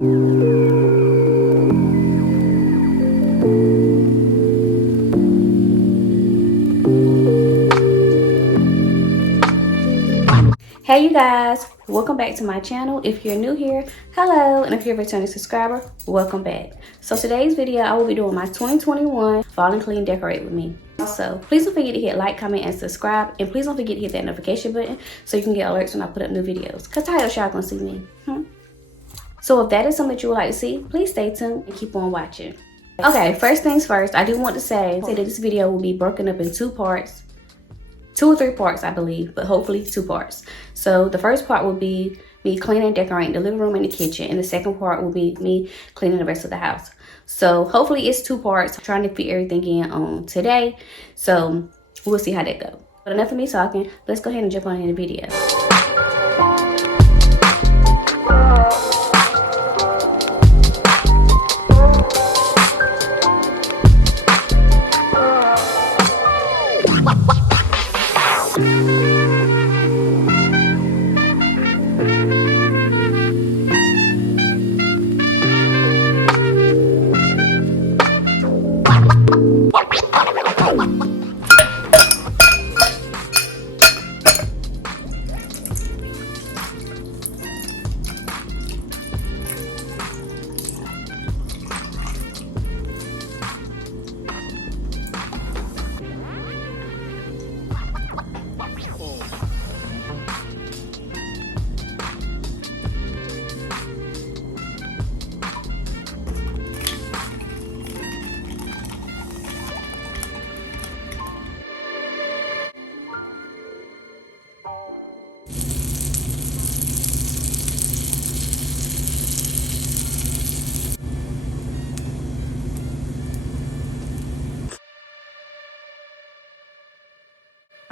Hey you guys, welcome back to my channel. If you're new here, hello, and if you're a returning subscriber, welcome back. So today's video, I will be doing my 2021 Fall and Clean Decorate with me. Also, please don't forget to hit like, comment, and subscribe, and please don't forget to hit that notification button so you can get alerts when I put up new videos, because how else y'all gonna see me? So if that is something that you would like to see, please stay tuned and keep on watching. Okay, first things first, I do want to say that this video will be broken up in 2 parts. 2 or 3 parts, I believe, but hopefully 2 parts. So the first part will be me cleaning and decorating the living room and the kitchen, and the second part will be me cleaning the rest of the house. So hopefully it's 2 parts. I'm trying to fit everything in on today, so we'll see how that goes. But enough of me talking, let's go ahead and jump on in the video.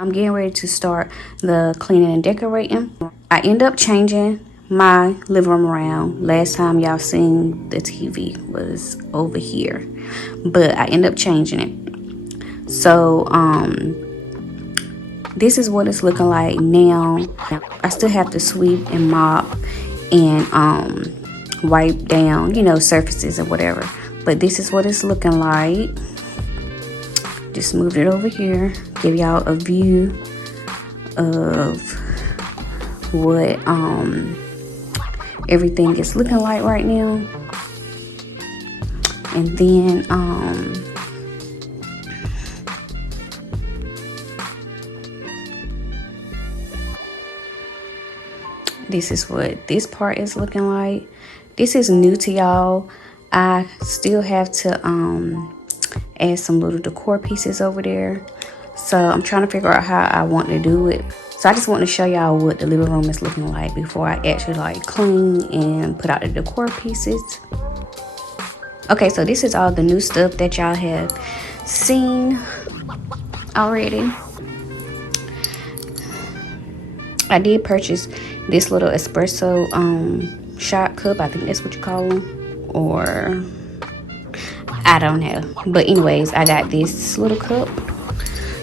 I'm getting ready to start the cleaning and decorating. I end up changing my living room around. Last time y'all seen the TV was over here, but I end up changing it. So this is what it's looking like now. I still have to sweep and mop and wipe down, you know, surfaces or whatever, but this is what it's looking like. Just moved it over here, give y'all a view of what everything is looking like right now. And then this is what this part is looking like. This is new to y'all. I still have to add some little decor pieces over there, so I'm trying to figure out how I want to do it. So I just want to show y'all what the living room is looking like before I actually like clean and put out the decor pieces. Okay, so this is all the new stuff that y'all have seen already. I did purchase this little espresso shot cup, I think that's what you call them, or I don't know, but anyways, I got this little cup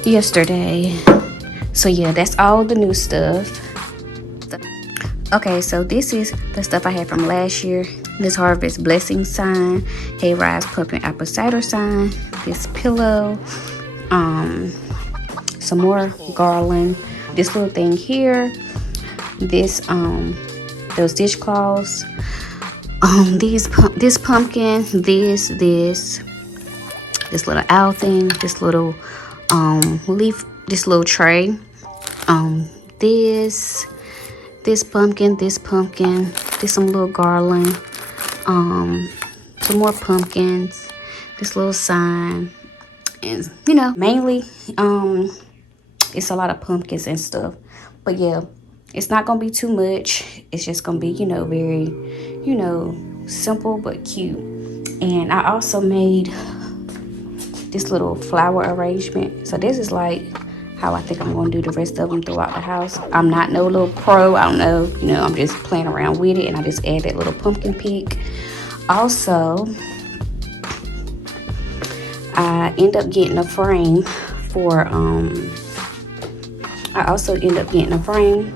yesterday. So yeah, that's all the new stuff. Okay, so this is the stuff I had from last year. This harvest blessing sign, hay rise pumpkin apple cider sign, this pillow, some more garland, this little thing here, this those dishcloths, this pumpkin, this little owl thing, this little leaf, this little tray, this pumpkin, this some little garland, some more pumpkins, this little sign, and you know, mainly it's a lot of pumpkins and stuff. But yeah, it's not gonna be too much. It's just gonna be, you know, very, you know, simple but cute. And I also made this little flower arrangement. So this is like how I think I'm going to do the rest of them throughout the house. I'm not no little pro. I don't know. You know, I'm just playing around with it. And I just add that little pumpkin peak. Also, I end up getting a frame for, I also end up getting a frame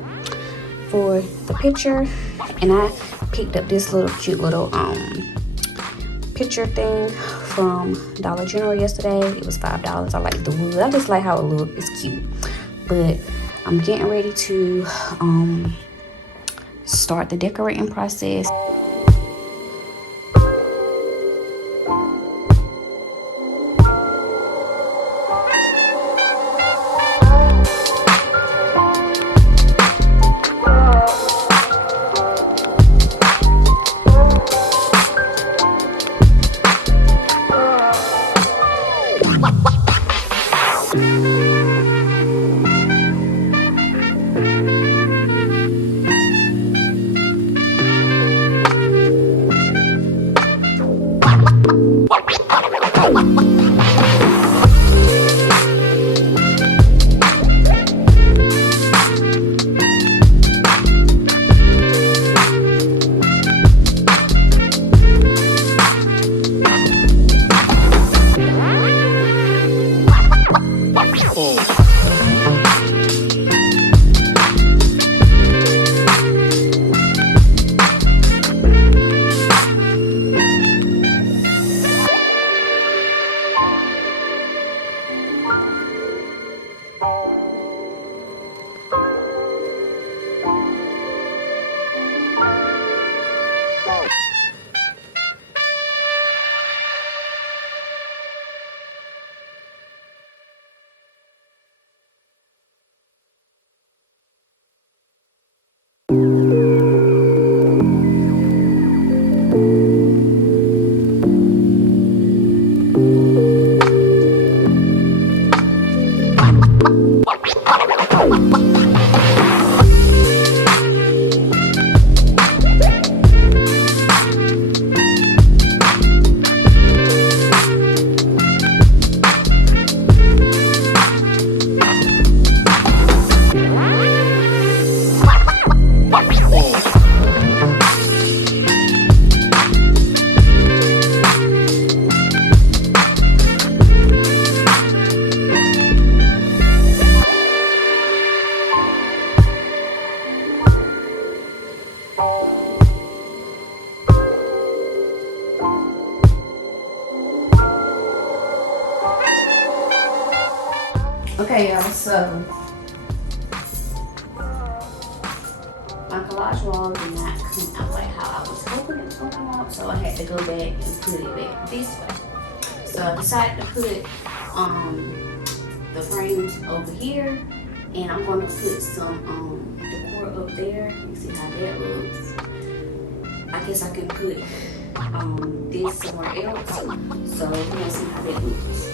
for the picture. And I picked up this little cute little picture thing from Dollar General yesterday. It was $5. I like the wood. I just like how it looks. It's cute. But I'm getting ready to start the decorating process. Okay, y'all, so my collage wall did not come out like how I was hoping it was going to come out, so I had to go back and put it back this way. So I decided to put the frames over here, and I'm going to put some decor up there. You can see how that looks. I guess I can put this somewhere else, so we're going to see how that looks.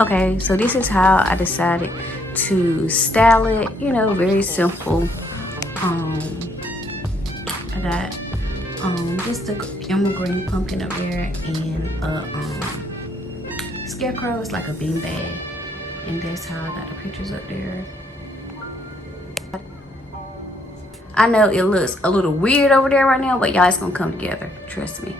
Okay, so this is how I decided to style it. You know, very simple. I got just a emerald green pumpkin up there and a scarecrow. It's like a bean bag, and that's how I got the pictures up there. I know it looks a little weird over there right now, but y'all, it's gonna come together. Trust me.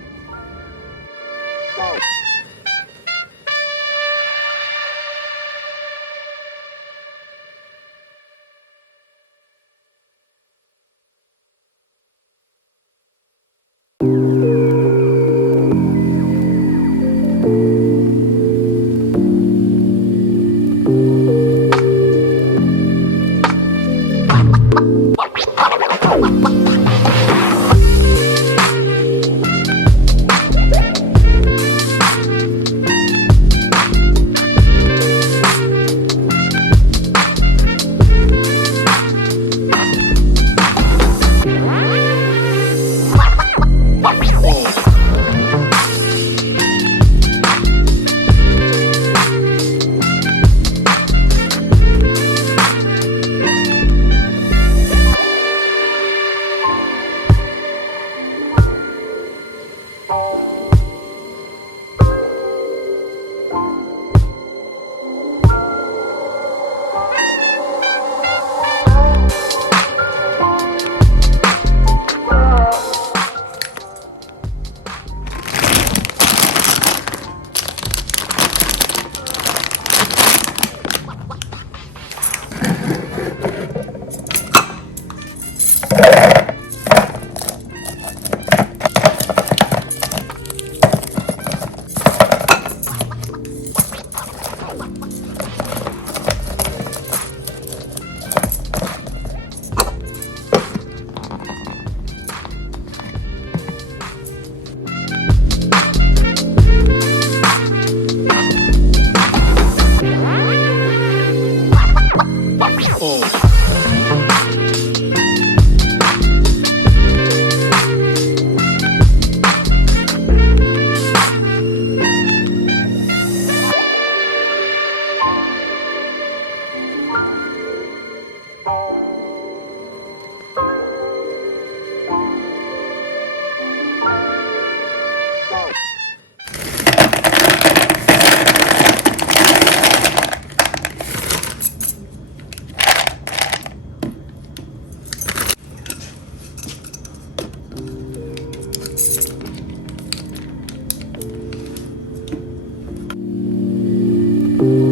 you.